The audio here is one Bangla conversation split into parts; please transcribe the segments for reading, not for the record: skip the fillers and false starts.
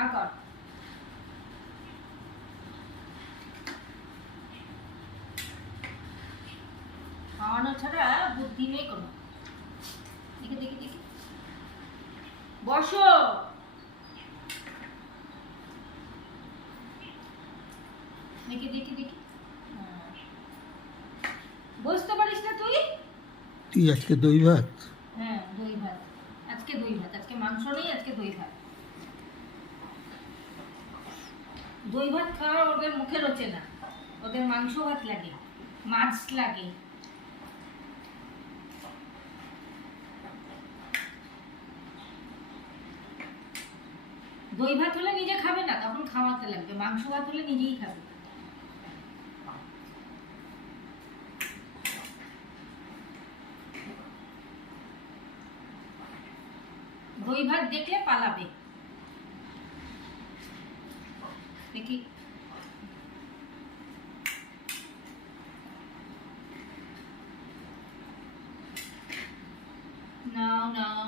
হা কর। খাওয়ানো ছাড়া বুদ্ধি নেই কোনো। দেখি দেখি দেখি, বসো। দেখি দেখি দেখি, বুঝতে পারিস না তুই? তুই আজকে দই ভাত? হ্যাঁ দই ভাত, আজকে দই ভাত, আজকে মাংস নেই, আজকে দই ভাত। দই ভাত খাওয়া ওদের মুখে রোচে না, ওদের মাংস ভাত লাগে, মাছ লাগে। দই ভাত হলে নিজে খাবে না, তখন খাওয়াতে লাগবে। মাংস ভাত হলে নিজেই খাবে। দই ভাত দেখলে পালাবে। দেখি, নাও নাও।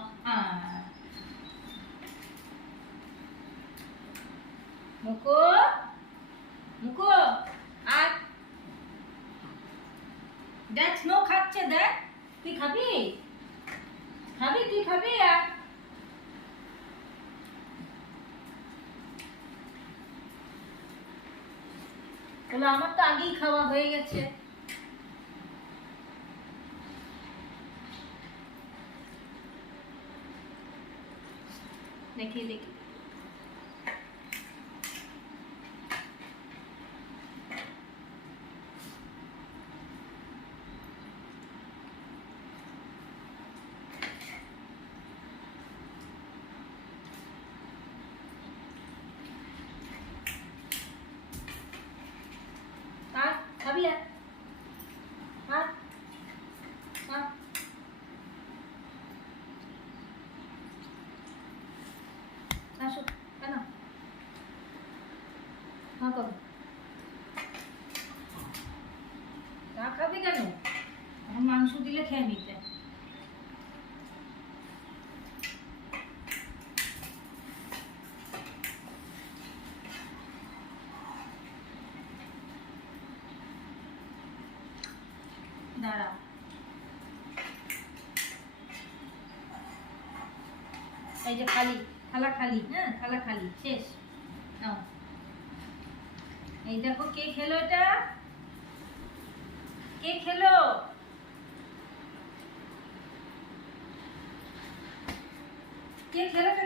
মুকো মুকো, আর দেখ স্নো খাচ্ছে, দেখ। তুই খাবি? খাবি? তুই খাবি? আর বলে আমার তো আগেই খাওয়া হয়ে গেছে। দেখি দেখি, আর খাবি? আর আর আর আসো, কেন হ্যাঁ করো, চা খাবি কেন? এখন মাংস দিলে খেয়ে নিতে। দাঁড়া, এই যে খালি থালা খালি, হ্যাঁ থালা খালি, শেষ। নাও, এই দেখো কে খেলো এটা, কে খেলো? কে খেলোটা?